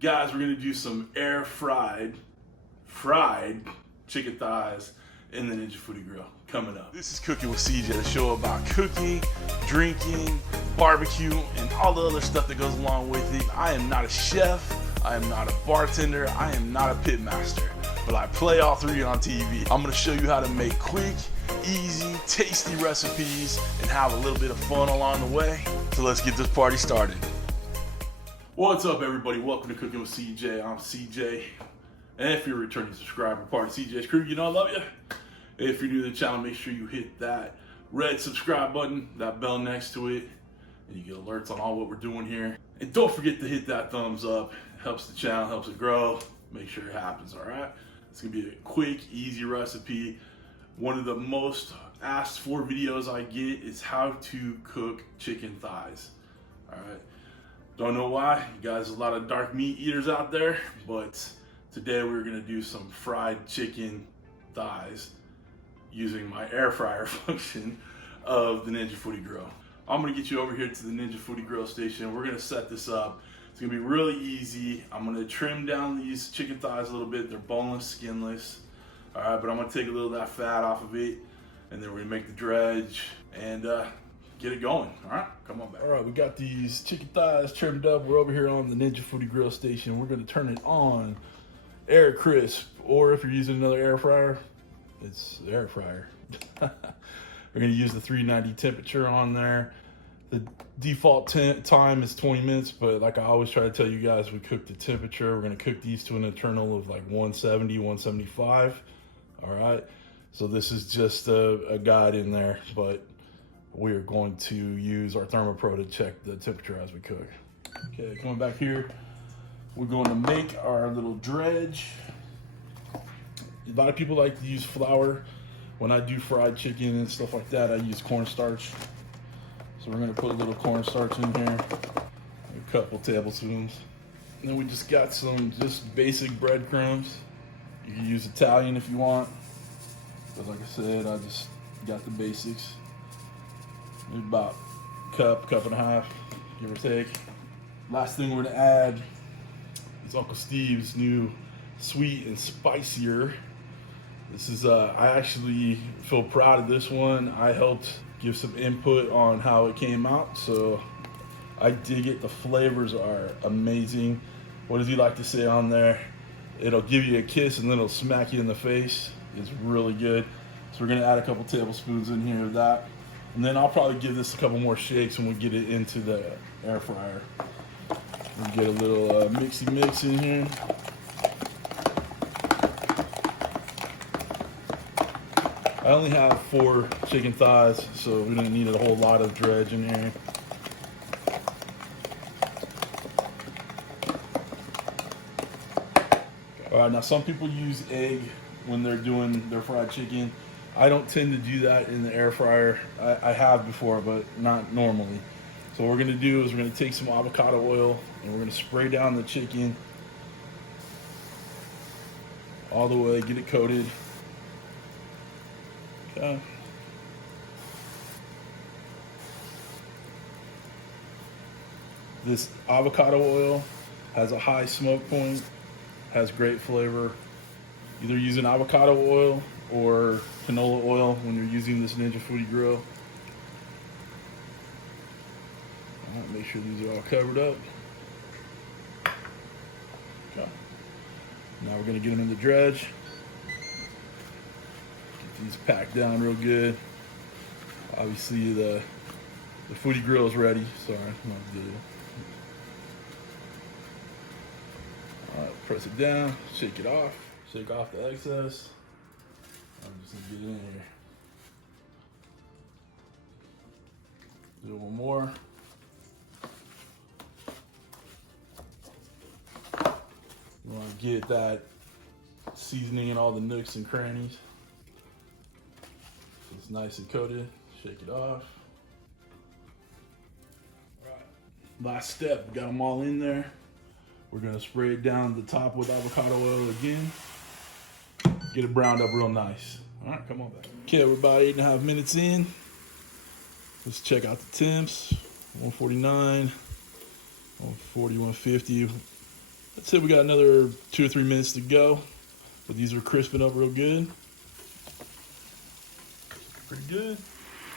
Guys, we're gonna do some air fried chicken thighs in the Ninja Foodi Grill coming up. This is Cooking with CJ, the show about cooking, drinking, barbecue, and all the other stuff that goes along with it. I am not a chef, I am not a bartender, I am not a pit master, but I play all three on TV. I'm gonna show you how to make quick, easy, tasty recipes and have a little bit of fun along the way. So let's get this party started. What's up, everybody? Welcome to Cooking with CJ. I'm CJ. And if you're a returning subscriber, part of CJ's crew, you know I love you. If you're new to the channel, make sure you hit that red subscribe button, that bell next to it, and you get alerts on all what we're doing here. And don't forget to hit that thumbs up. It helps the channel, helps it grow. Make sure it happens, all right? It's gonna be a quick, easy recipe. One of the most asked for videos I get is how to cook chicken thighs, all right? Don't know why, you guys, a lot of dark meat eaters out there, but today we're gonna do some fried chicken thighs using my air fryer function of the Ninja Foodi Grill. I'm gonna get you over here to the Ninja Foodi Grill station. We're gonna set this up. It's gonna be really easy. I'm gonna trim down these chicken thighs a little bit. They're boneless, skinless. All right, but I'm gonna take a little of that fat off of it, and then we're gonna make the dredge and get it going. All right, come on back. All right, we got these chicken thighs trimmed up. We're over here on the Ninja Foodi Grill station. We're gonna turn it on air crisp, or if you're using another air fryer, it's the air fryer. We're gonna use the 390 temperature on there. The default time is 20 minutes, but like I always try to tell you guys, we cook the temperature. We're gonna cook these to an internal of like 170, 175. All right, so this is just a guide in there, but we are going to use our ThermoPro to check the temperature as we cook. Okay, coming back here, we're going to make our little dredge. A lot of people like to use flour. When I do fried chicken and stuff like that, I use cornstarch. So we're gonna put a little cornstarch in here, a couple tablespoons. And then we just got some just basic breadcrumbs. You can use Italian if you want, but like I said, I just got the basics. Maybe about a cup and a half, give or take. Last thing we're gonna add is Uncle Steve's new sweet and spicier. This is, I actually feel proud of this one. I helped give some input on how it came out, so I dig it. The flavors are amazing. What does he like to say on there? It'll give you a kiss and then it'll smack you in the face. It's really good. So we're gonna add a couple tablespoons in here of that. And then I'll probably give this a couple more shakes when we get it into the air fryer. We'll get a little mixy mix in here. I only have 4 chicken thighs, so we didn't need a whole lot of dredge in here. All right, now some people use egg when they're doing their fried chicken. I don't tend to do that in the air fryer. I have before, but not normally. So what we're gonna do is we're gonna take some avocado oil and we're gonna spray down the chicken all the way, get it coated. Okay. This avocado oil has a high smoke point, has great flavor. Either using avocado oil or canola oil when you're using this Ninja Foodi Grill. All right, make sure these are all covered up. Okay. Now we're gonna get them in the dredge. Get these packed down real good. Obviously the Foodi Grill is ready. Sorry, not good. All right, press it down, shake it off. Shake off the excess. I'm just gonna get it in here. Do one more. You wanna get that seasoning in all the nooks and crannies. So it's nice and coated. Shake it off. All right. Last step, we got them all in there. We're gonna spray it down the top with avocado oil again. Get it browned up real nice. All right, come on back. Okay, we're about 8.5 minutes in. Let's check out the temps. 149, 140, 150. That's it. We got another 2 or 3 minutes to go, but these are crisping up real good. Pretty good.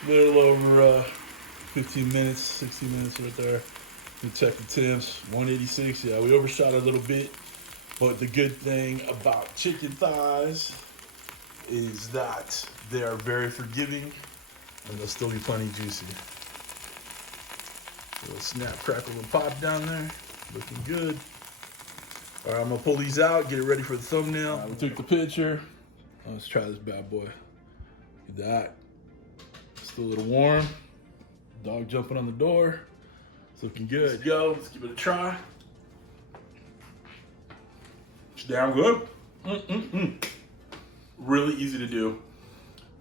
A little over 15 minutes, 16 minutes right there. We check the temps, 186. Yeah, we overshot a little bit, but the good thing about chicken thighs is that they are very forgiving and they'll still be plenty juicy. A little snap, crackle, and pop down there. Looking good. All right, I'm gonna pull these out, get it ready for the thumbnail. We took the picture. Let's try this bad boy. Look at that. Still a little warm. Dog jumping on the door. It's looking good. Let's go. Let's give it a try. It's damn good. Really easy to do.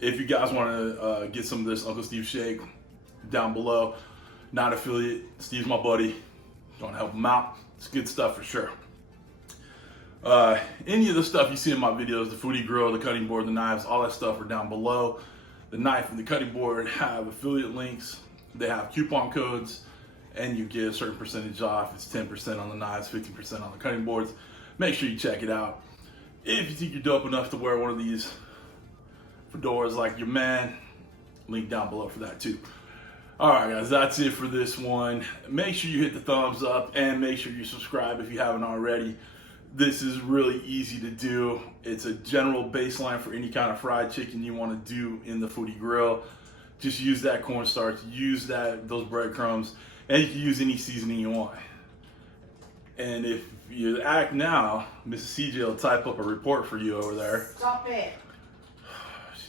If you guys want to get some of this Uncle Steve shake, down below. Not affiliate. Steve's my buddy. Don't help him out. It's good stuff for sure. Any of the stuff you see in my videos, the foodie grill, the cutting board, the knives, all that stuff are down below. The knife and the cutting board have affiliate links. They have coupon codes, and you get a certain percentage off. It's 10% on the knives, 15% on the cutting boards. Make sure you check it out. If you think you're dope enough to wear one of these fedoras like your man, link down below for that too. All right, guys, that's it for this one. Make sure you hit the thumbs up and make sure you subscribe if you haven't already. This is really easy to do. It's a general baseline for any kind of fried chicken you want to do in the foodie grill. Just use that cornstarch, use those breadcrumbs, and you can use any seasoning you want. And if you act now, Mrs. CJ will type up a report for you over there. Stop it.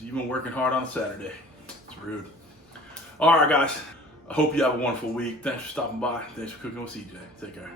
You've been working hard on a Saturday. It's rude. All right, guys. I hope you have a wonderful week. Thanks for stopping by. Thanks for cooking with CJ. Take care.